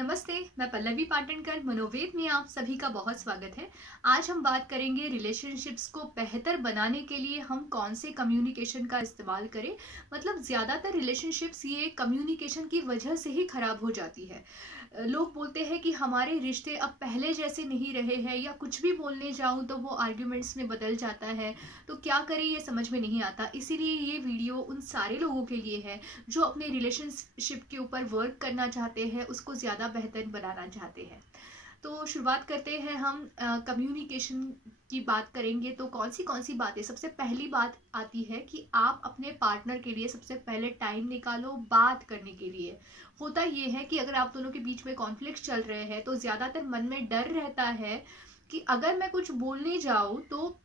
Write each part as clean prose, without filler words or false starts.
नमस्ते, मैं पल्लवी पाटनकर मनोवेद में आप सभी का बहुत स्वागत है। आज हम बात करेंगे रिलेशनशिप्स को बेहतर बनाने के लिए हम कौन से कम्युनिकेशन का इस्तेमाल करें। मतलब ज़्यादातर रिलेशनशिप्स ये कम्युनिकेशन की वजह से ही खराब हो जाती है। लोग बोलते हैं कि हमारे रिश्ते अब पहले जैसे नहीं रहे हैं, या कुछ भी बोलने जाऊं तो वो आर्ग्यूमेंट्स में बदल जाता है। तो क्या करें ये समझ में नहीं आता। इसीलिए ये वीडियो उन सारे लोगों के लिए है जो अपने रिलेशनशिप के ऊपर वर्क करना चाहते हैं, उसको ज़्यादा बेहतर बनाना चाहते हैं। तो शुरुआत करते हैं हम कम्युनिकेशन की बात करेंगे। तो कौन सी बातें, सबसे पहली बात आती है कि आप अपने पार्टनर के लिए सबसे पहले टाइम निकालो बात करने के लिए। होता ये है कि अगर आप दोनों के बीच में कॉन्फ्लिक्ट चल रहे हैं तो ज़्यादातर मन में डर रहता है कि अगर मैं कुछ बोलने जाऊँ तो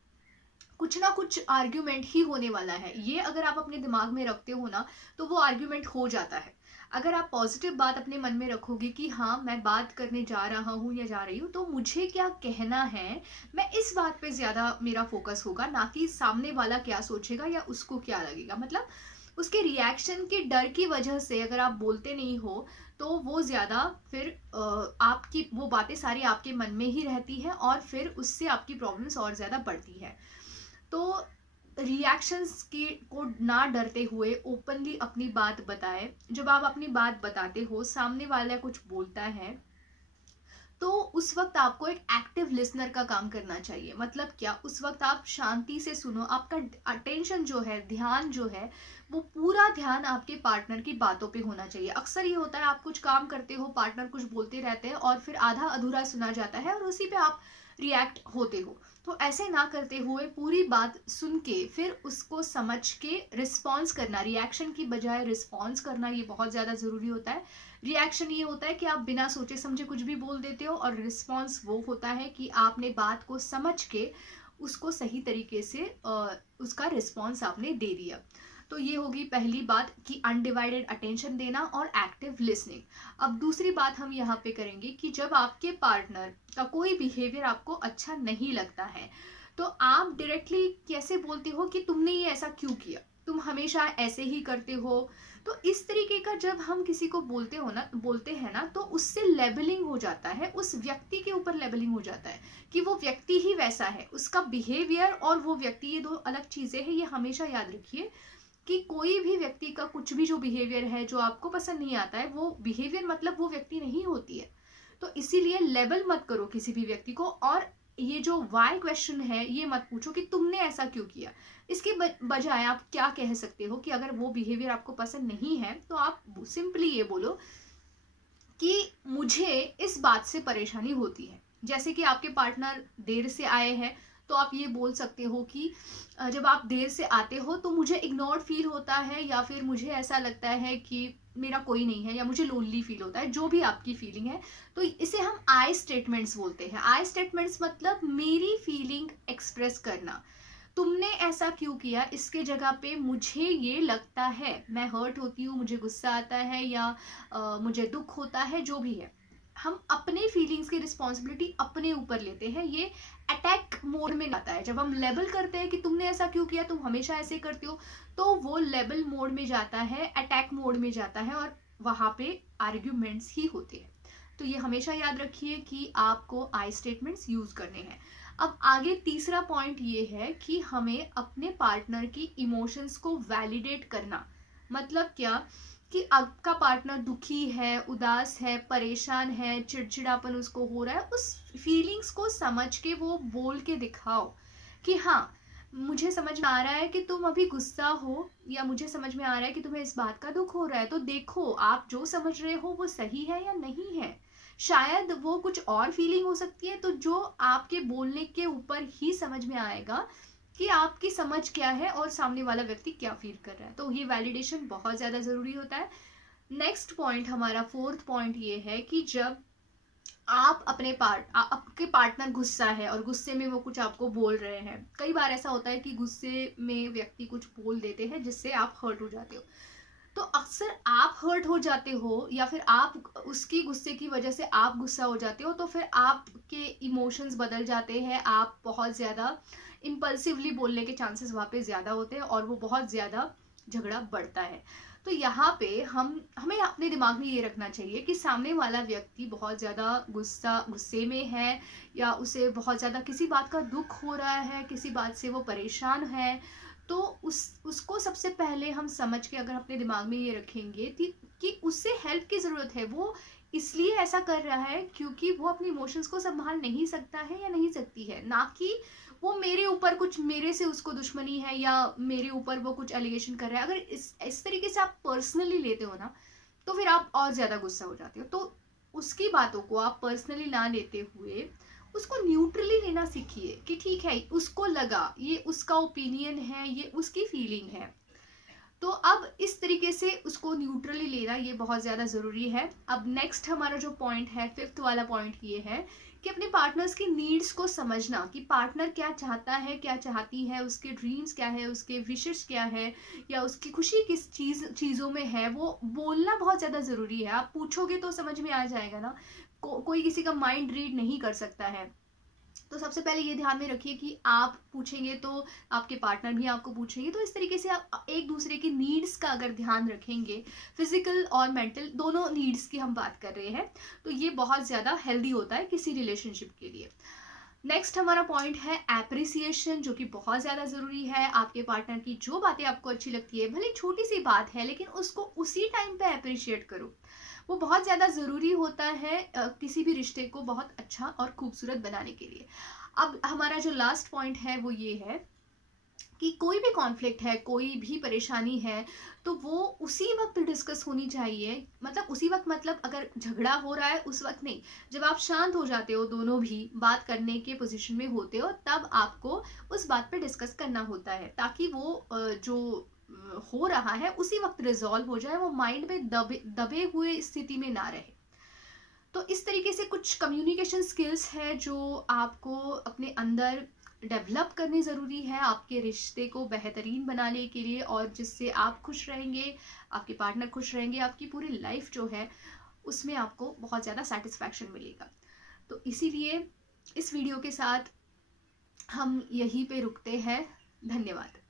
कुछ ना कुछ आर्ग्यूमेंट ही होने वाला है। ये अगर आप अपने दिमाग में रखते हो ना तो वो आर्ग्यूमेंट हो जाता है। अगर आप पॉजिटिव बात अपने मन में रखोगे कि हाँ मैं बात करने जा रहा हूँ या जा रही हूँ तो मुझे क्या कहना है, मैं इस बात पे ज़्यादा मेरा फोकस होगा, ना कि सामने वाला क्या सोचेगा या उसको क्या लगेगा। मतलब उसके रिएक्शन के डर की वजह से अगर आप बोलते नहीं हो तो वो ज़्यादा फिर आपकी वो बातें सारी आपके मन में ही रहती है और फिर उससे आपकी प्रॉब्लम्स और ज़्यादा बढ़ती है। तो रिएक्शंस की को ना डरते हुए ओपनली अपनी बात बताएं। जब आप अपनी बात बताते हो, सामने वाला कुछ बोलता है तो उस वक्त आपको एक एक्टिव लिसनर का काम करना चाहिए। मतलब क्या, उस वक्त आप शांति से सुनो। आपका अटेंशन जो है, ध्यान जो है, वो पूरा ध्यान आपके पार्टनर की बातों पे होना चाहिए। अक्सर ये होता है आप कुछ काम करते हो, पार्टनर कुछ बोलते रहते हैं और फिर आधा अधूरा सुना जाता है और उसी पे आप रिएक्ट होते हो। तो ऐसे ना करते हुए पूरी बात सुन के फिर उसको समझ के रिस्पॉन्स करना, रिएक्शन की बजाय रिस्पॉन्स करना, ये बहुत ज़्यादा ज़रूरी होता है। रिएक्शन ये होता है कि आप बिना सोचे समझे कुछ भी बोल देते हो, और रिस्पॉन्स वो होता है कि आपने बात को समझ के उसको सही तरीके से उसका रिस्पॉन्स आपने दे दिया। तो ये होगी पहली बात कि अनडिवाइडेड अटेंशन देना और एक्टिव लिसनिंग। अब दूसरी बात हम यहाँ पे करेंगे कि जब आपके पार्टनर का कोई बिहेवियर आपको अच्छा नहीं लगता है तो आप डायरेक्टली कैसे बोलते हो कि तुमने ये ऐसा क्यों किया, तुम हमेशा ऐसे ही करते हो। तो इस तरीके का जब हम किसी को बोलते हैं ना तो उससे लेबलिंग हो जाता है, उस व्यक्ति के ऊपर लेबलिंग हो जाता है कि वो व्यक्ति ही वैसा है। उसका बिहेवियर और वो व्यक्ति, ये दो अलग चीजें हैं। ये हमेशा याद रखिए कि कोई भी व्यक्ति का कुछ भी जो बिहेवियर है जो आपको पसंद नहीं आता है, वो बिहेवियर मतलब वो व्यक्ति नहीं होती है। तो इसीलिए लेबल मत करो किसी भी व्यक्ति को। और ये जो वाई क्वेश्चन है ये मत पूछो कि तुमने ऐसा क्यों किया। इसके बजाय आप क्या कह सकते हो कि अगर वो बिहेवियर आपको पसंद नहीं है तो आप सिंपली ये बोलो कि मुझे इस बात से परेशानी होती है। जैसे कि आपके पार्टनर देर से आए हैं तो आप ये बोल सकते हो कि जब आप देर से आते हो तो मुझे इग्नोर्ड फील होता है, या फिर मुझे ऐसा लगता है कि मेरा कोई नहीं है, या मुझे लोनली फील होता है, जो भी आपकी फीलिंग है। तो इसे हम आई स्टेटमेंट्स बोलते हैं। आई स्टेटमेंट्स मतलब मेरी फीलिंग एक्सप्रेस करना। तुमने ऐसा क्यों किया, इसके जगह पे मुझे ये लगता है, मैं हर्ट होती हूँ, मुझे गुस्सा आता है, या मुझे दुख होता है, जो भी है। हम अपने फीलिंग्स की रिस्पॉन्सिबिलिटी अपने ऊपर लेते हैं। ये अटैक मोड में आता है। जब हम लेबल करते हैं कि तुमने ऐसा क्यों किया, तुम हमेशा ऐसे करते हो, तो वो लेबल मोड में जाता है, अटैक मोड में जाता है, और वहां पे आर्ग्यूमेंट्स ही होते हैं। तो ये हमेशा याद रखिए कि आपको आई स्टेटमेंट्स यूज करने हैं। अब आगे तीसरा पॉइंट ये है कि हमें अपने पार्टनर की इमोशंस को वैलिडेट करना। मतलब क्या कि आपका पार्टनर दुखी है, उदास है, परेशान है, चिड़चिड़ापन उसको हो रहा है, उस फीलिंग्स को समझ के वो बोल के दिखाओ कि हाँ मुझे समझ में आ रहा है कि तुम अभी गुस्सा हो, या मुझे समझ में आ रहा है कि तुम्हें इस बात का दुख हो रहा है। तो देखो आप जो समझ रहे हो वो सही है या नहीं है। शायद वो कुछ और फीलिंग हो सकती है, तो जो आपके बोलने के ऊपर ही समझ में आएगा कि आपकी समझ क्या है और सामने वाला व्यक्ति क्या फील कर रहा है। तो ये वैलिडेशन बहुत ज़्यादा ज़रूरी होता है। नेक्स्ट पॉइंट, हमारा फोर्थ पॉइंट ये है कि जब आप आपके पार्टनर गुस्सा है और गुस्से में वो कुछ आपको बोल रहे हैं, कई बार ऐसा होता है कि गुस्से में व्यक्ति कुछ बोल देते हैं जिससे आप हर्ट हो जाते हो। तो अक्सर आप हर्ट हो जाते हो, या फिर आप उसकी गुस्से की वजह से आप गुस्सा हो जाते हो, तो फिर आपके इमोशंस बदल जाते हैं। आप बहुत ज़्यादा इम्पल्सिवली बोलने के चांसेस वहाँ पे ज़्यादा होते हैं और वो बहुत ज़्यादा झगड़ा बढ़ता है। तो यहाँ पे हमें अपने दिमाग में ये रखना चाहिए कि सामने वाला व्यक्ति बहुत ज़्यादा गुस्से में है, या उसे बहुत ज़्यादा किसी बात का दुख हो रहा है, किसी बात से वो परेशान है, तो उसको सबसे पहले हम समझ के अगर अपने दिमाग में ये रखेंगे कि उससे हेल्प की ज़रूरत है, वो इसलिए ऐसा कर रहा है क्योंकि वो अपने इमोशंस को संभाल नहीं सकता है या नहीं सकती है, ना कि वो मेरे ऊपर कुछ, मेरे से उसको दुश्मनी है या मेरे ऊपर वो कुछ एलिगेशन कर रहा है। अगर इस तरीके से आप पर्सनली लेते हो ना, तो फिर आप और ज़्यादा गुस्सा हो जाते हो। तो उसकी बातों को आप पर्सनली ना लेते हुए उसको न्यूट्रली लेना सीखिए कि ठीक है, उसको लगा, ये उसका ओपिनियन है, ये उसकी फीलिंग है। तो अब इस तरीके से उसको न्यूट्रली लेना ये बहुत ज़्यादा ज़रूरी है। अब नेक्स्ट हमारा जो पॉइंट है, 5th वाला पॉइंट ये है कि अपने पार्टनर्स की नीड्स को समझना, कि पार्टनर क्या चाहता है, क्या चाहती है, उसके ड्रीम्स क्या है, उसके विशेष क्या है, या उसकी खुशी किस चीज़ों में है, वो बोलना बहुत ज़्यादा ज़रूरी है। आप पूछोगे तो समझ में आ जाएगा ना, कोई किसी का माइंड रीड नहीं कर सकता है। तो सबसे पहले ये ध्यान में रखिए कि आप पूछेंगे तो आपके पार्टनर भी आपको पूछेंगे। तो इस तरीके से आप एक दूसरे की नीड्स का अगर ध्यान रखेंगे, फिजिकल और मेंटल दोनों नीड्स की हम बात कर रहे हैं, तो ये बहुत ज़्यादा हेल्दी होता है किसी रिलेशनशिप के लिए। नेक्स्ट हमारा पॉइंट है एप्रिसिएशन, जो कि बहुत ज़्यादा ज़रूरी है। आपके पार्टनर की जो बातें आपको अच्छी लगती है, भले छोटी सी बात है, लेकिन उसको उसी टाइम पे अप्रिशिएट करो। वो बहुत ज़्यादा ज़रूरी होता है किसी भी रिश्ते को बहुत अच्छा और खूबसूरत बनाने के लिए। अब हमारा जो लास्ट पॉइंट है वो ये है कि कोई भी कॉन्फ्लिक्ट है, कोई भी परेशानी है, तो वो उसी वक्त डिस्कस होनी चाहिए। मतलब उसी वक्त, मतलब अगर झगड़ा हो रहा है उस वक्त नहीं, जब आप शांत हो जाते हो, दोनों भी बात करने के पोजीशन में होते हो, तब आपको उस बात पे डिस्कस करना होता है, ताकि वो जो हो रहा है उसी वक्त रिजॉल्व हो जाए, वो माइंड में दबे हुए स्थिति में ना रहे। तो इस तरीके से कुछ कम्युनिकेशन स्किल्स है जो आपको अपने अंदर डेवलप करनी ज़रूरी है आपके रिश्ते को बेहतरीन बनाने के लिए, और जिससे आप खुश रहेंगे, आपके पार्टनर खुश रहेंगे, आपकी पूरी लाइफ जो है उसमें आपको बहुत ज़्यादा सेटिस्फैक्शन मिलेगा। तो इसीलिए इस वीडियो के साथ हम यहीं पे रुकते हैं। धन्यवाद।